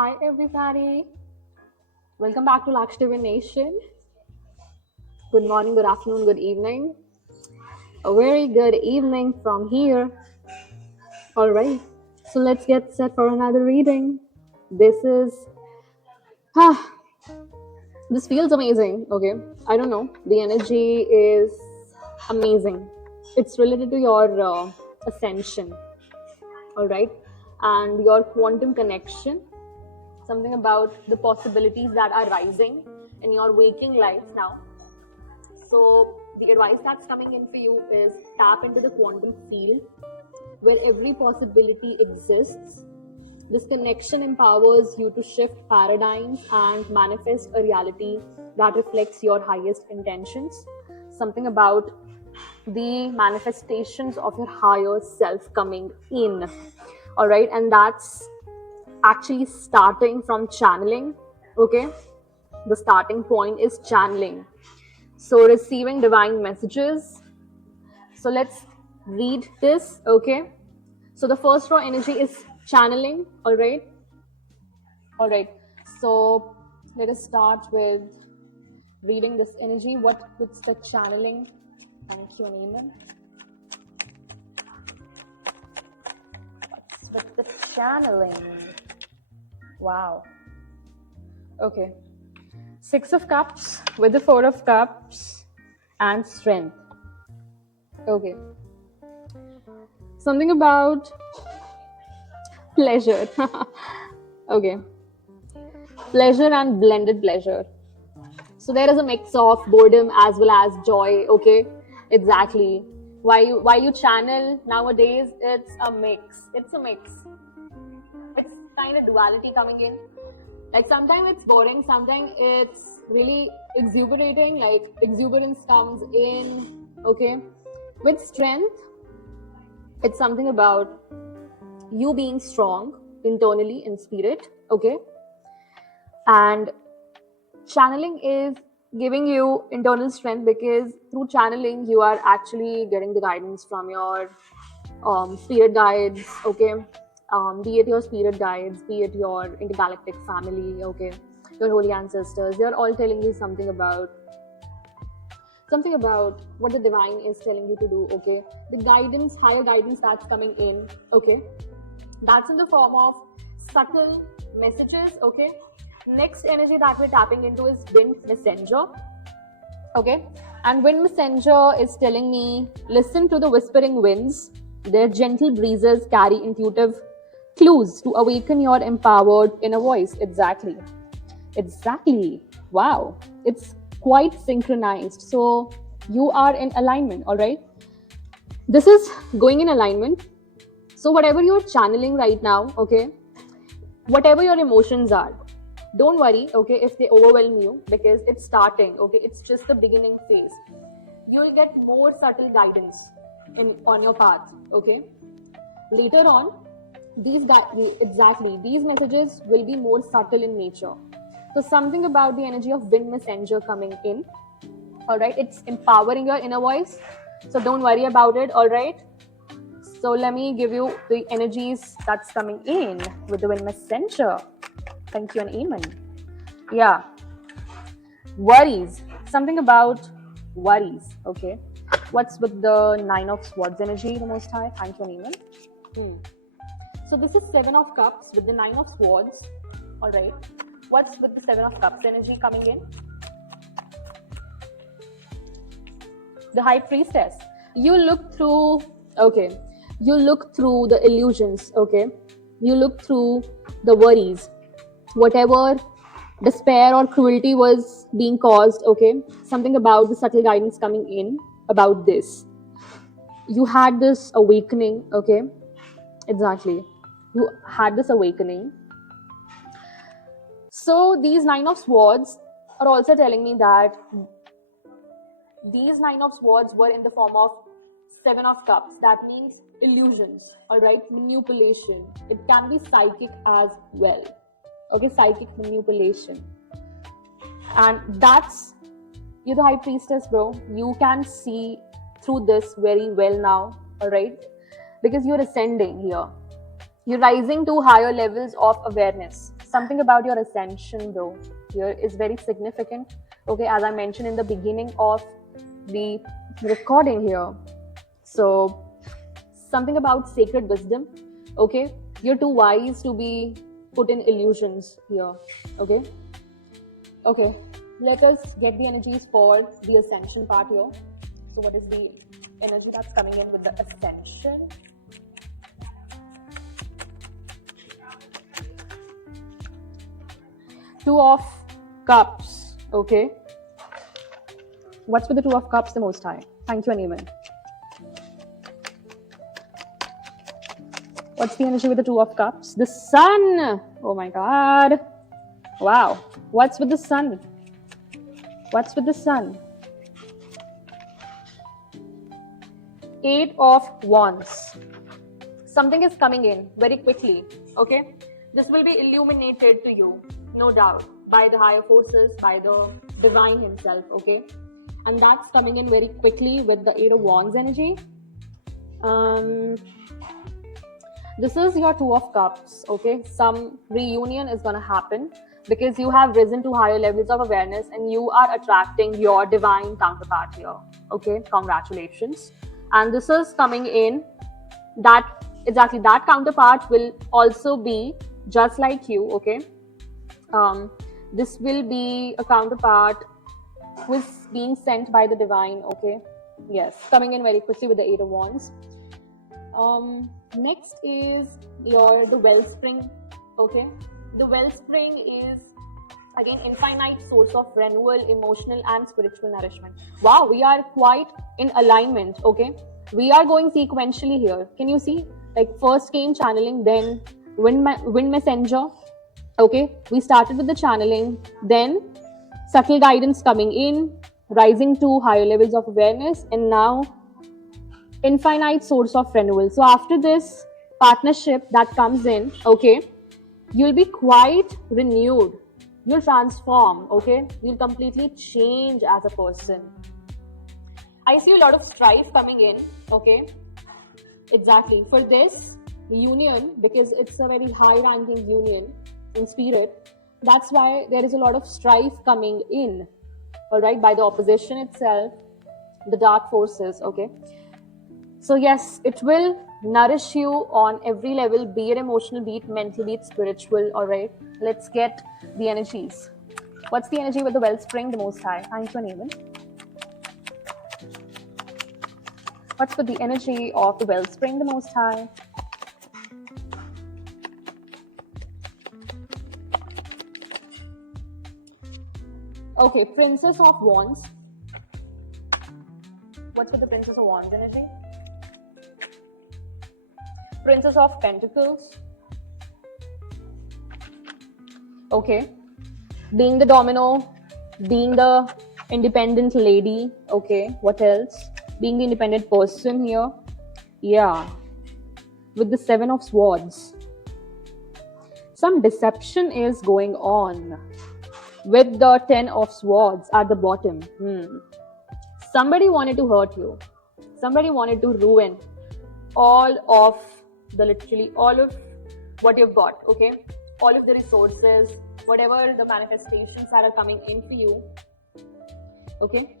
Hi everybody, welcome back to Lakshdevi Nation. Good morning, good afternoon, good evening. A very good evening from here. Alright, so let's get set for another reading. This is, ah, this feels amazing, okay? I don't know, the energy is amazing. It's related to your ascension, alright? And your quantum connection, something about the possibilities that are rising in your waking life now. So the advice that's coming in for you is tap into the quantum field where every possibility exists. This connection empowers you to shift paradigms and manifest a reality that reflects your highest intentions. Something about the manifestations of your higher self coming in. All right, and that's actually starting from channeling. Okay, the starting point is channeling. So receiving divine messages. So let's read this. Okay, so the first raw energy is channeling. All right, so let us start with reading this energy. What's the channeling? Thank you and amen. What's with the channeling? Wow. Okay, Six of Cups with the Four of Cups and strength. Okay, something about pleasure. Okay, pleasure and blended pleasure. So there is a mix of boredom as well as joy. Okay, exactly. Why you channel nowadays? It's a mix. It's kind of duality coming in. Like sometimes it's boring, sometimes it's really exuberating. Like exuberance comes in. Okay, with strength, it's something about you being strong internally in spirit. Okay, and channeling is giving you internal strength because through channeling you are actually getting the guidance from your spirit guides. Okay, be it your spirit guides, be it your intergalactic family. Okay, your holy ancestors, they're all telling you something about what the divine is telling you to do. Okay, the guidance, higher guidance that's coming in. Okay, that's in the form of subtle messages. Okay, next energy that we're tapping into is wind messenger. Okay, and wind messenger is telling me listen to the whispering winds. Their gentle breezes carry intuitive clues to awaken your empowered inner voice. Exactly. Wow, it's quite synchronized, so you are in alignment. All right, this is going in alignment. So whatever you're channeling right now, okay, whatever your emotions are, don't worry. Okay, if they overwhelm you, because it's starting. Okay, it's just the beginning phase. You'll get more subtle guidance in on your path. Okay, later on, these messages will be more subtle in nature. So something about the energy of wind messenger coming in. All right, it's empowering your inner voice, so don't worry about it. All right, so let me give you the energies that's coming in with the wind messenger. Thank you and amen. Yeah, worries. Something about worries. Okay, what's with the Nine of Swords energy? The Most High. Thank you and amen. So this is Seven of Cups with the Nine of Swords. All right, what's with the Seven of Cups energy coming in? The High Priestess. You look through. Okay, you look through the illusions. Okay, you look through the worries, whatever despair or cruelty was being caused. Okay, something about the subtle guidance coming in about this. You had this awakening. Okay, exactly, you had this awakening. So these Nine of Swords are also telling me that these Nine of Swords were in the form of Seven of Cups. That means illusions. All right, manipulation. It can be psychic as well. Okay, psychic manipulation. And that's, you're the High Priestess, bro. You can see through this very well now. All right, because you're ascending here, you're rising to higher levels of awareness. something about your ascension though here is very significant. Okay, as I mentioned in the beginning of the recording here. So something about sacred wisdom. Okay, you're too wise to be put in illusions here. Okay, let us get the energies for the ascension part here. So what is the energy that's coming in with the ascension? Two of Cups. Okay, what's with the Two of Cups the most high? Thank you, Aneeman. What's the energy with the Two of Cups? The Sun. Oh my god. Wow. What's with the Sun? What's with the Sun? Eight of Wands. Something is coming in very quickly. Okay, this will be illuminated to you, no doubt, by the higher forces, by the divine himself. Okay, and that's coming in very quickly with the Eight of Wands energy. This is your Two of Cups. Okay, some reunion is going to happen because you have risen to higher levels of awareness and you are attracting your divine counterpart here. Okay, congratulations. And this is coming in that exactly that counterpart will also be just like you. Okay, this will be a counterpart who is being sent by the divine. Okay, yes, coming in very quickly with the Eight of Wands. Next is the Wellspring. Okay, the Wellspring is again infinite source of renewal, emotional and spiritual nourishment. Wow, we are quite in alignment. Okay, we are going sequentially here. Can you see? Like first came channeling, then wind messenger. Okay, we started with the channeling, then subtle guidance coming in, rising to higher levels of awareness, and now infinite source of renewal. So after this partnership that comes in, okay, you'll be quite renewed. You'll transform. Okay, you'll completely change as a person. I see a lot of strife coming in. Okay, exactly for this union, because it's a very high ranking union in spirit. That's why there is a lot of strife coming in. All right, by the opposition itself, the dark forces. Okay, so yes, it will nourish you on every level, be it emotional, be it mental, be it spiritual. All right, let's get the energies. What's the energy with the Wellspring the most high? Thanks for naming. What's with the energy of the Wellspring the most high? Okay, Princess of Wands. What's with the Princess of Wands energy? Princess of Pentacles. Okay, being the domino, being the independent lady. Okay, what else? Being the independent person here. Yeah, with the Seven of Swords. Some deception is going on with the Ten of Swords at the bottom. Somebody wanted to hurt you. Somebody wanted to ruin all of what you've got. Okay, all of the resources, whatever the manifestations that are coming in for you. Okay,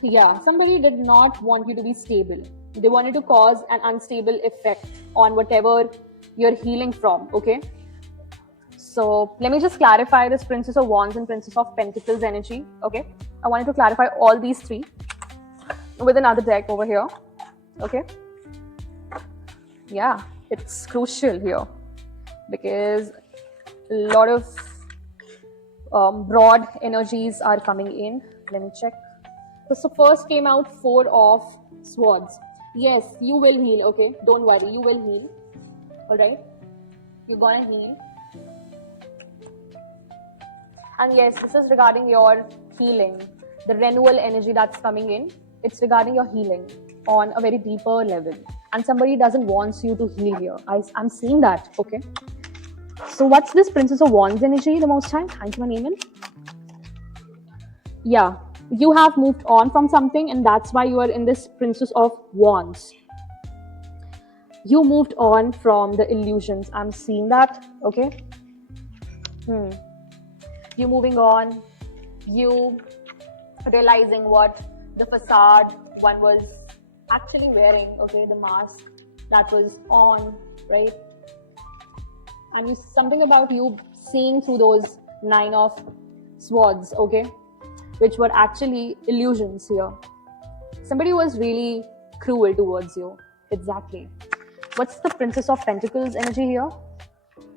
yeah, somebody did not want you to be stable. They wanted to cause an unstable effect on whatever you're healing from. Okay, so let me just clarify this Princess of Wands and Princess of Pentacles energy. Okay, I wanted to clarify all these three with another deck over here. Okay, yeah, it's crucial here because a lot of broad energies are coming in. Let me check. So first came out Four of Swords. Yes, you will heal. Okay, don't worry, you will heal. All right, you're gonna heal. And yes, this is regarding your healing, the renewal energy that's coming in. It's regarding your healing on a very deeper level. And somebody doesn't want you to heal here. I'm seeing that. Okay, so what's this Princess of Wands energy the most high? Thank you, Neiman. Yeah, you have moved on from something, and that's why you are in this Princess of Wands. You moved on from the illusions. I'm seeing that. Okay, You moving on, you realizing what the facade one was actually wearing, okay, the mask that was on, right? And something about you seeing through those 9 of Swords, okay, which were actually illusions here. Somebody was really cruel towards you. Exactly. What's the Princess of Pentacles energy here?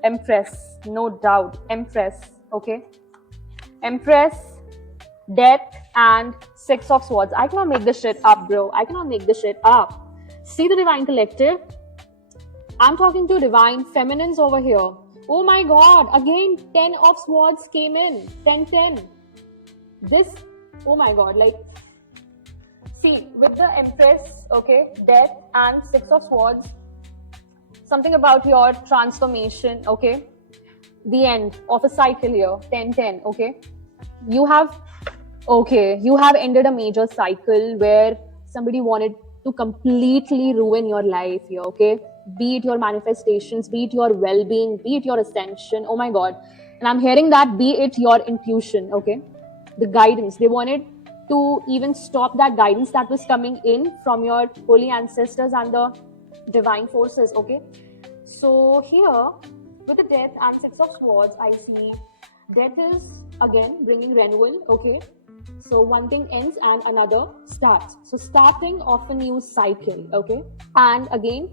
Empress, no doubt. Empress, okay. Empress, Death, and 6 of Swords. I cannot make this shit up, bro. I cannot make this shit up. See the Divine Collective? I'm talking to Divine Feminines over here. Oh my god, again 10 of Swords came in. 10. This, oh my god, like, see, with the Empress, okay, Death, and 6 of Swords, something about your transformation, okay, the end of a cycle here, 10, okay. You have ended a major cycle where somebody wanted to completely ruin your life here, okay. Be it your manifestations, be it your well-being, be it your ascension, oh my god. And I'm hearing that, be it your intuition, okay, the guidance. They wanted to even stop that guidance that was coming in from your holy ancestors and the divine forces, okay. So here, with the Death and 6 of Swords, I see Death is again bringing renewal, okay. So one thing ends and another starts. So starting of a new cycle, okay. And again,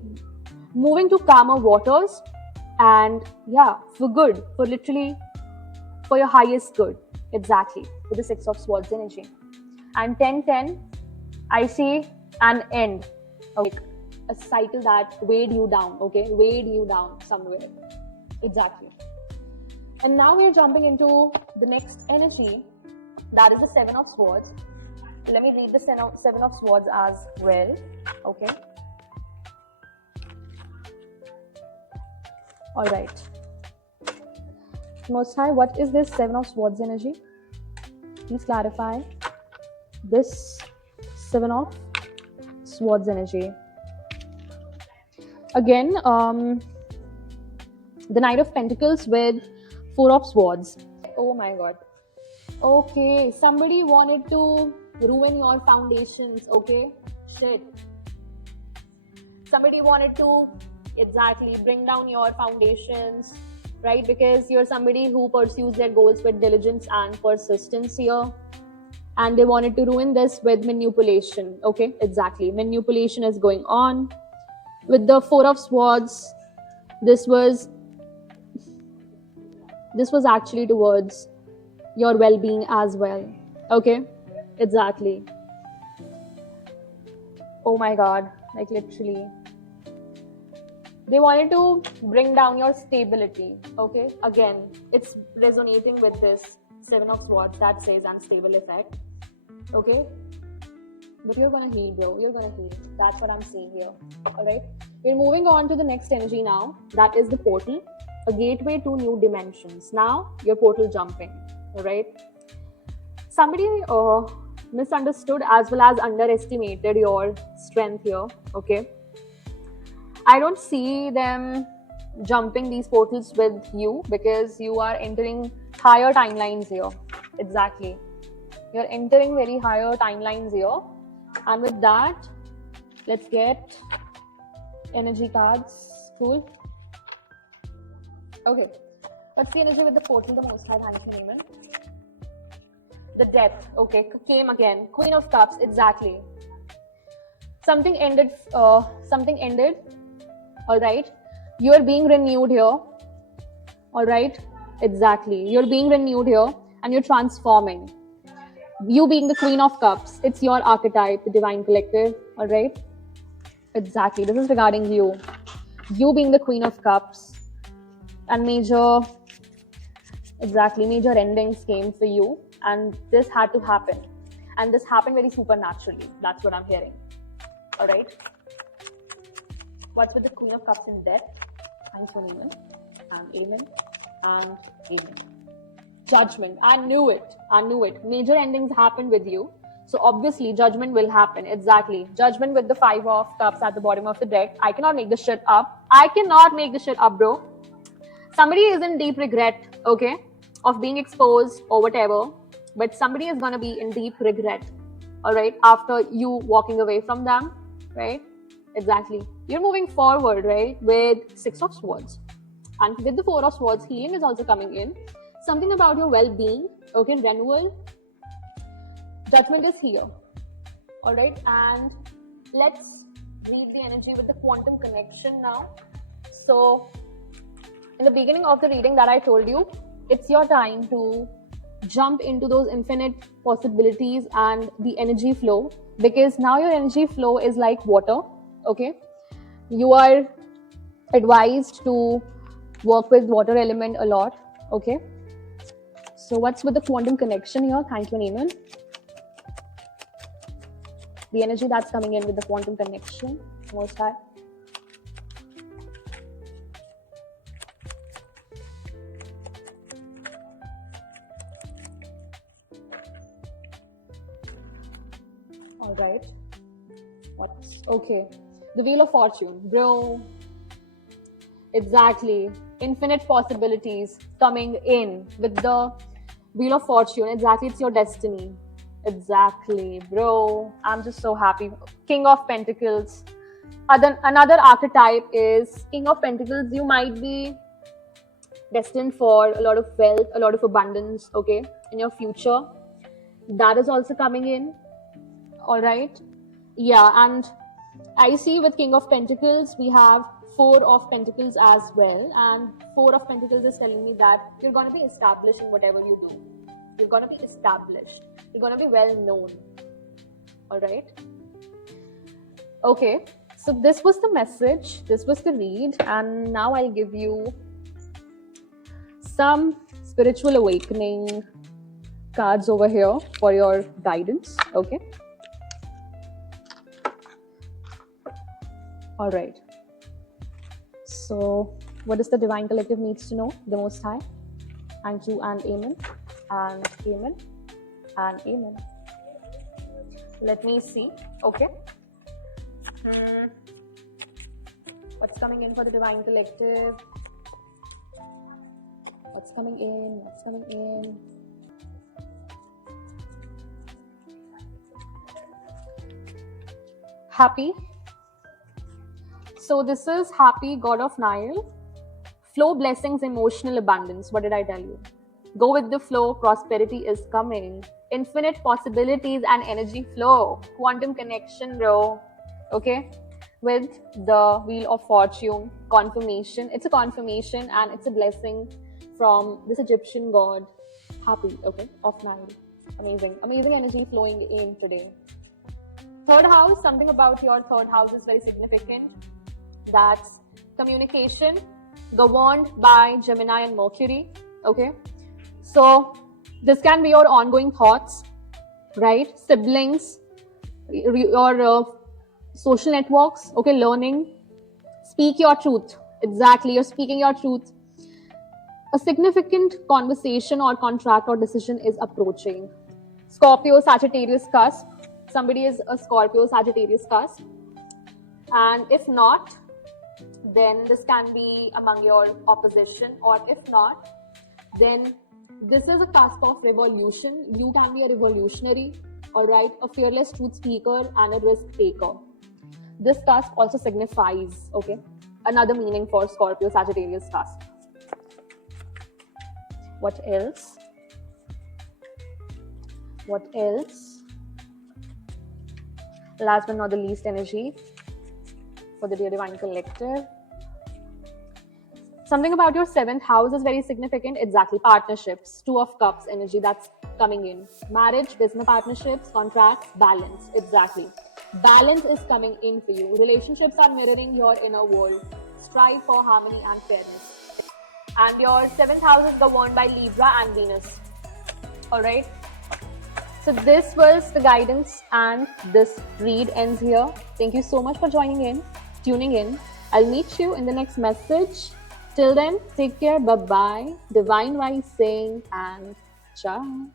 moving to calmer waters, and yeah, for good, for literally, for your highest good. Exactly, with the 6 of Swords energy. And 10, I see an end, okay. A cycle that weighed you down, okay, weighed you down somewhere. Exactly. And now we are jumping into the next energy, that is the 7 of Swords. Let me read the 7 of Swords as well, okay. All right. Most High, what is this 7 of Swords energy? Please clarify this 7 of Swords energy. Again, the Knight of Pentacles with 4 of Swords. Oh my god. Okay, somebody wanted to ruin your foundations, okay? Shit. Somebody wanted to, exactly, bring down your foundations, right? Because you're somebody who pursues their goals with diligence and persistence here. And they wanted to ruin this with manipulation, okay? Exactly. Manipulation is going on. With the 4 of Swords, this was actually towards your well-being as well, okay. Exactly. Oh my god, like literally, they wanted to bring down your stability, okay. Again, it's resonating with this 7 of Swords that says unstable effect, okay. But you're gonna heal, bro. You're gonna heal. That's what I'm seeing here. All right. We're moving on to the next energy now. That is the portal, a gateway to new dimensions. Now you're portal jumping. All right. Somebody misunderstood as well as underestimated your strength here. Okay. I don't see them jumping these portals with you because you are entering higher timelines here. Exactly. You're entering very higher timelines here. And with that, let's get energy cards. Cool. Okay. What's the energy with the portal? The Most High, thank you, Neiman. The Death. Okay. Came again. Queen of Cups. Exactly. Something ended. All right. You're being renewed here. All right. Exactly. You're being renewed here and you're transforming. You being the Queen of Cups, it's your archetype, the Divine Collective, all right? Exactly, this is regarding you. You being the Queen of Cups, and major endings came for you, and this had to happen. And this happened very supernaturally. That's what I'm hearing, all right? What's with the Queen of Cups in Death? Thanks for Amen, and Amen, and Amen. Judgment. I knew it. Major endings happened with you. So obviously judgment will happen. Exactly. Judgment with the 5 of Cups at the bottom of the deck. I cannot make this shit up. Bro. Somebody is in deep regret. Okay. of being exposed or whatever, but somebody is going to be in deep regret, all right, after you walking away from them, right? Exactly. You're moving forward, right, with Six of Swords. And with the Four of Swords, healing is also coming in. Something about your well-being, okay, renewal, judgment is here, all right? And let's read the energy with the quantum connection now. So in the beginning of the reading that I told you, it's your time to jump into those infinite possibilities and the energy flow, because now your energy flow is like water, okay? You are advised to work with water element a lot, okay? So what's with the quantum connection here? Thank you, Neiman. The energy that's coming in with the quantum connection, most high. All right. What's okay? The Wheel of Fortune, bro. Exactly. Infinite possibilities coming in with the Wheel of Fortune. Exactly. It's your destiny. Exactly, bro. I'm just so happy. King of Pentacles. Another archetype is King of Pentacles. You might be destined for a lot of wealth, a lot of abundance, okay, in your future. That is also coming in. All right. Yeah, and I see with King of Pentacles, we have Four of Pentacles as well. And Four of Pentacles is telling me that you're going to be established in whatever you do. You're going to be established. You're going to be well known. All right. Okay. So this was the message. This was the read. And now I'll give you some spiritual awakening cards over here for your guidance. Okay. All right. So what does the Divine Collective needs to know? The Most High. Thank you and amen. And amen. And amen. Let me see. Okay. What's coming in for the Divine Collective? What's coming in? What's coming in? Happy. So this is Happy, God of Nile. Flow, blessings, emotional abundance. What did I tell you? Go with the flow. Prosperity is coming. Infinite possibilities and energy flow. Quantum connection, bro. Okay? With the Wheel of Fortune. Confirmation. It's a confirmation and it's a blessing from this Egyptian god. Happy, okay? Of Nile. Amazing. Amazing energy flowing in today. Third house. Something about your third house is very significant. That's communication, governed by Gemini and Mercury. Okay, so this can be your ongoing thoughts, right? Siblings, your social networks. Okay, learning. Speak your truth. Exactly, you're speaking your truth. A significant conversation or contract or decision is approaching. Scorpio, Sagittarius cusp. Somebody is a Scorpio, Sagittarius cusp. And if not, then this can be among your opposition, or if not, then this is a cusp of revolution. You can be a revolutionary, all right, a fearless truth speaker and a risk taker. This cusp also signifies, okay, another meaning for Scorpio, Sagittarius cusp. What else? What else? Last but not the least, energy for the Dear Divine Collective. Something about your 7th house is very significant. Exactly. Partnerships. 2 of Cups energy that's coming in. Marriage, business partnerships, contracts, balance. Exactly. Balance is coming in for you. Relationships are mirroring your inner world. Strive for harmony and fairness. And your 7th house is governed by Libra and Venus. Alright. So this was the guidance and this read ends here. Thank you so much for joining in, tuning in. I'll meet you in the next message. Till then, take care. Bye-bye. Divine Rising and ciao.